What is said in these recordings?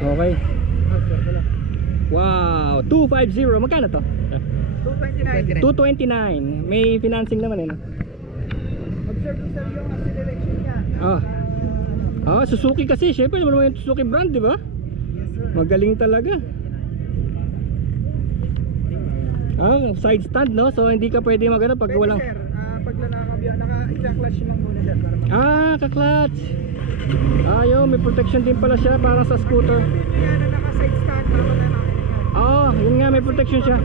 Okay. Wow, 250. Magkano to? 229. 229. May financing naman eh, no? Observe ko sir yung acceleration niya. Suzuki kasi, syempre naman yung Suzuki brand, di ba? Yes sir. Magaling talaga. Side stand, no? So hindi ka pwede magano pag Pwede walang. sir, pag nakakabya, naka-clutch lang muna sir para Ka-clutch. Yun, may protection din pala siya parang sa scooter. Yan na naka-side stand, tama na namin. Yun nga, may protection siya.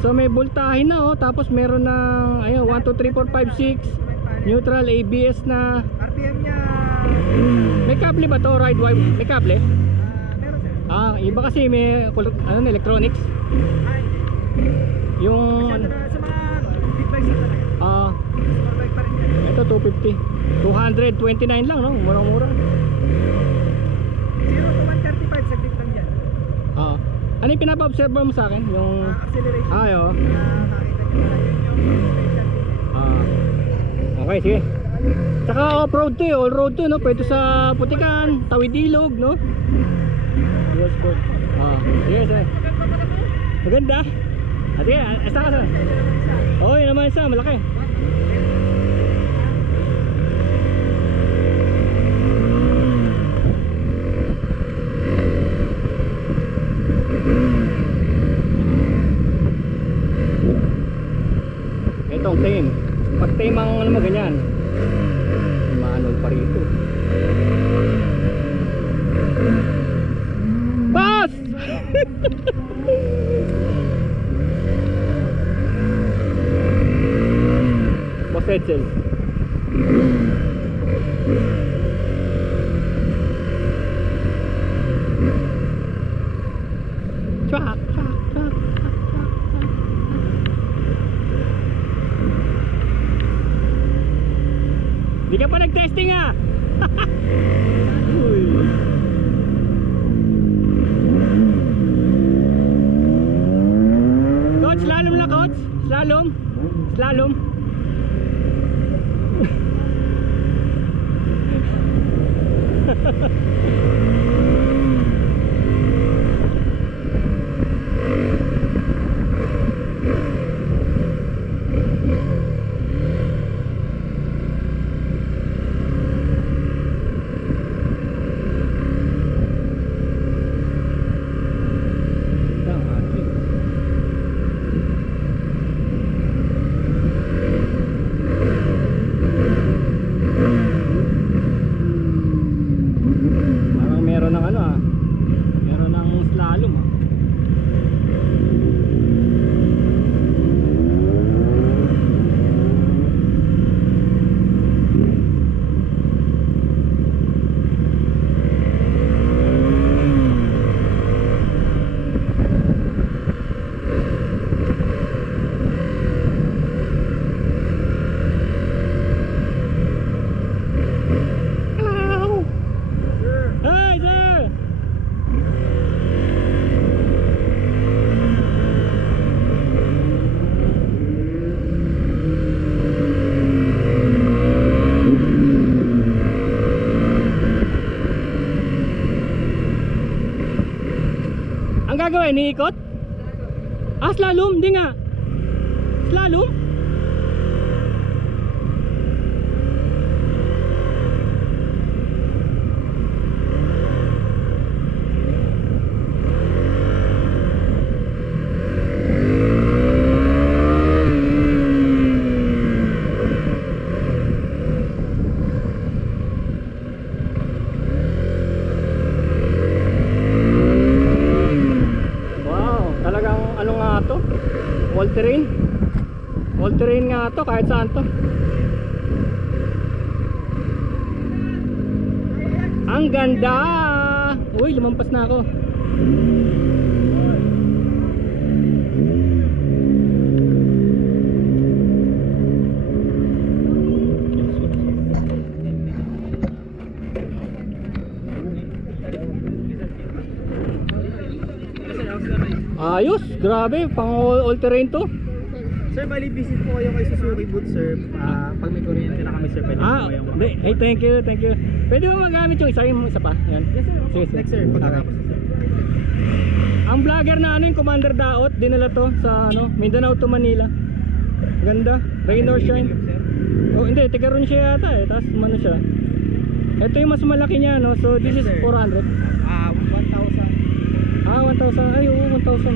So may voltahe na, tapos meron ng ayun, 1, 2, 3, 4, 5, 6 neutral, ABS na. RPM niya, May kable ba to? Ride wire? May kable? meron sir. Iba kasi may electronics. Ay, Yung masyado na sa mga big bikes na talaga. Small bike pa rin yan. Ito 250. 229 lang, no? Murang-mura. 0 to 135, saglit lang dyan. Ano yung pinapa-observe mo sa akin? Yung Acceleration. oo. Nakita nyo na yun yung special. Okay, sige. Tsaka off-road to, all-road to, no? Pwede sa Putikan, Tawid Ilog, no? Yes, po. Sige, sige. Maganda. Sige, asa ka sa? Yun naman isa, malaki. Itong tame. Pag tame ang ano mo ganyan, maanol pa rito. Boss! Boss Edsel. Chwak, chwak, chwak. Di ka pa nag-testing Uy. Coach, slalom na coach. Slalom. Slalom. Parang meron ng meron ng slalom Hello! Hi, sir! Ang gagawin, iikot? Slalom? Hindi nga. Slalom? Wow, talagang ano nga to? All terrain? All terrain nga to, kahit saan to. Ang ganda! Uy, lumampas na ako. Ayos, grabe, pang all terrain to. Sir, bali visit po kayo kay Suzuki booth, sir. Pag may kuryente na kami, sir, pwede po kayong Hindi. Hey, thank you, thank you. Pwede mo magamit yung isa pa? Yan. Yes, sir. Sige, sige. Next, sir. Pagkatapos, sir. Ang vlogger na ano yung Commander Daot, dinala to sa ano, Mindanao to Manila. Ganda, rain or shine. Oh, hindi, tiga ron siya yata eh. Tapos ano siya. Ito yung mas malaki niya, no. So this is 400. 1,000. 1,000. Ay, oo, 1,000.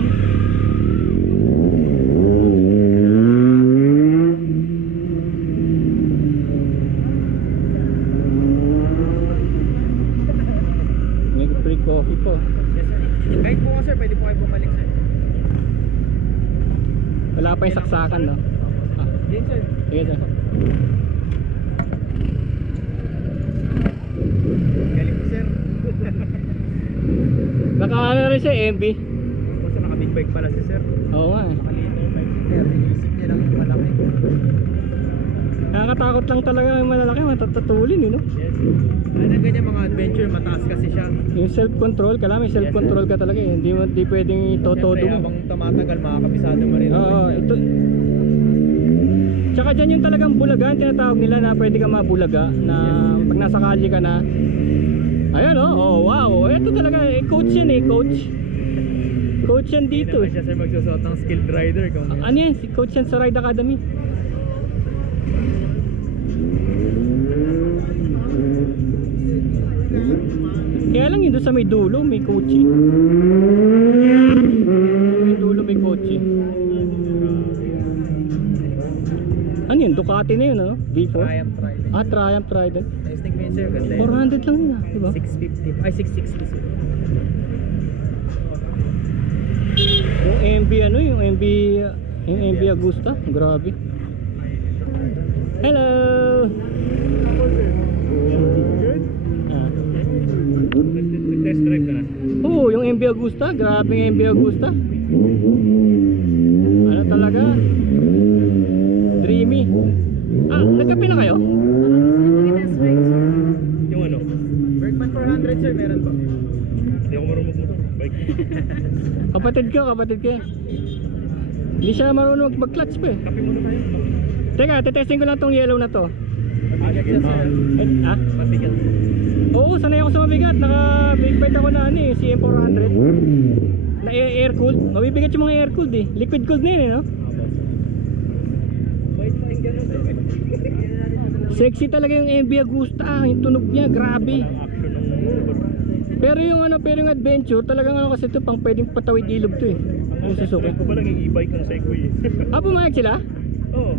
May free coffee po. Yes, sir. Kahit po sir, pwede po kayo bumalik, sir. Wala pa yung saksakan, no. Yes, sir. Sige, sir. Galing po, sir. Naka-ano rin siya, MB. Kasi naka-big bike pala si sir. Oo nga eh. Naka-little bike si sir. Inisip niya lang yung malaki. Nakakatakot lang talaga yung malalaki, matatutulin eh, no? Yes. Ano ganyan mga adventure, mataas kasi siya. Yung self-control, kailangan may self-control ka talaga eh. Hindi pwedeng itotodo Siyempre, mo. habang tumatagal, makakabisado mo rin. Oo, ito. Tsaka dyan yung talagang bulagan, tinatawag nila na pwede ka mabulaga na pag nasa kalye ka na. Ayan oh wow, ito talaga eh, coach yan eh, coach. Coach yan dito Hindi naman eh. siya sir magsusuot ng skilled rider. Kung Ano yan, si coach yan sa Ride Academy. Kaya lang yun doon sa may dulo, may coach eh. May dulo, may coach eh. Ano yun, Ducati na yun ano? V4? Triumph rider. Triumph Trident. Testing mo yun sir, ganda yun. 400 lang yun ah, diba? 650, ay 660 sir. Yung MB ano, yung MB Agusta, grabe. Hello! Good? Ah. Test drive ka na? Oo, yung MB Agusta, grabe yung MB Agusta. Ano talaga? Dreamy. Nagkape na kayo? Yung ano? Bergman 400 sir, meron po. Hindi ako marunong magmotor. Bike. Kapatid ko. Hindi siya marunong mag-clutch pa eh. Kape muna tayo. Teka, tetesting ko lang tong yellow na to. Mabigat siya sir. Mabigat. Oo, sanay ako sa mabigat. Naka-big bite ako na ano eh, CM400. Na air-cooled. Mabibigat yung mga air-cooled eh. Liquid-cooled na yun eh, no? Sexy talaga yung MB Agusta, yung tunog niya, grabe. Pero yung adventure, talagang ano kasi ito, pang pwedeng patawid ilog to eh. Yung Suzuki. Ko pa lang yung e-bike ng Segway. Pumayag sila? Oo.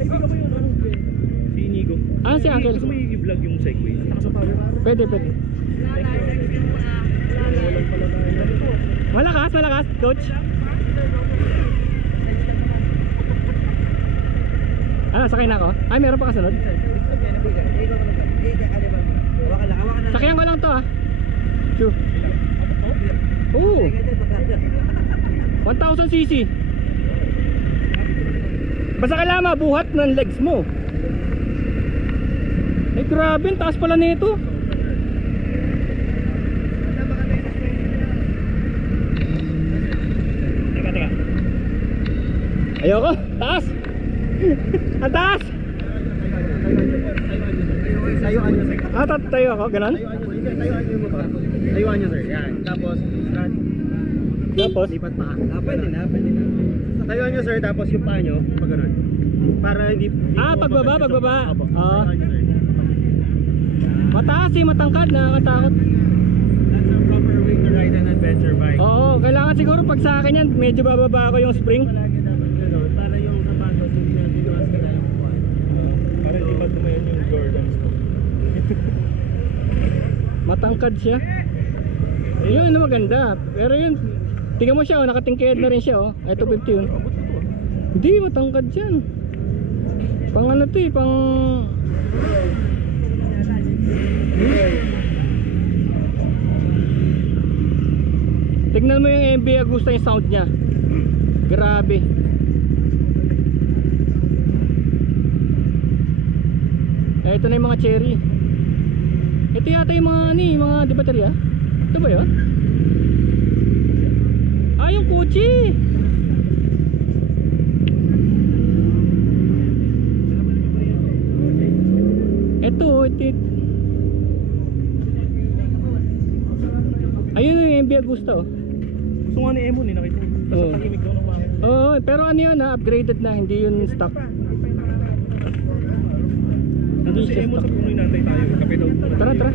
Kaibigan ko yun, si Inigo. Si Uncle. Gusto mo i-vlog yung Segway? Naka sa power. Pwede. Malakas, coach. Sakay na ako? Ay, meron pa kasunod? Sakyan ko lang to ah. Sure. Oo. 1,000cc. Basta kailangan mabuhat ng legs mo. Ay grabe, ang taas pala nito. Teka. Ayoko, taas. Ang taas. Tayo ako, ganun? Tayuan nyo sir, yan. Tapos, start. Tapos? Lipat pa. Pwede na. Tayuan nyo sir, tapos yung paa nyo, pag ganun. Para hindi... Pagbaba. Mataas eh, matangkad, nakakatakot. That's a proper way to ride an adventure bike. Oo, kailangan siguro pag sa akin yan, medyo bababa ko yung spring. Palagi dapat gano'n, para yung sapatos hindi na tinuwas ka na yung buwan. Para hindi pa tumayon yung Jordans mo. Matangkad siya. Yun na maganda. Pero yun, tingnan mo siya, nakatingkayad na rin siya. Ay, 250 yun. Hindi, matangkad yan. Pang ano to eh, pang... Tignan mo yung MB Agusta yung sound niya. Grabe. Ito na yung mga cherry. Ito yata yung mga mga di baterya. Ito ba yun? Yung Kuchi. MV Agusta oh. Gusto nga ni Emon eh, nakita mo. Basta Oo. tahimik daw ng bakit. Oo, pero ano yun upgraded na, hindi yun stock. Nandun si siya Emon stock. sa puno yung nantay tayo. Kape daw. Tara, tara.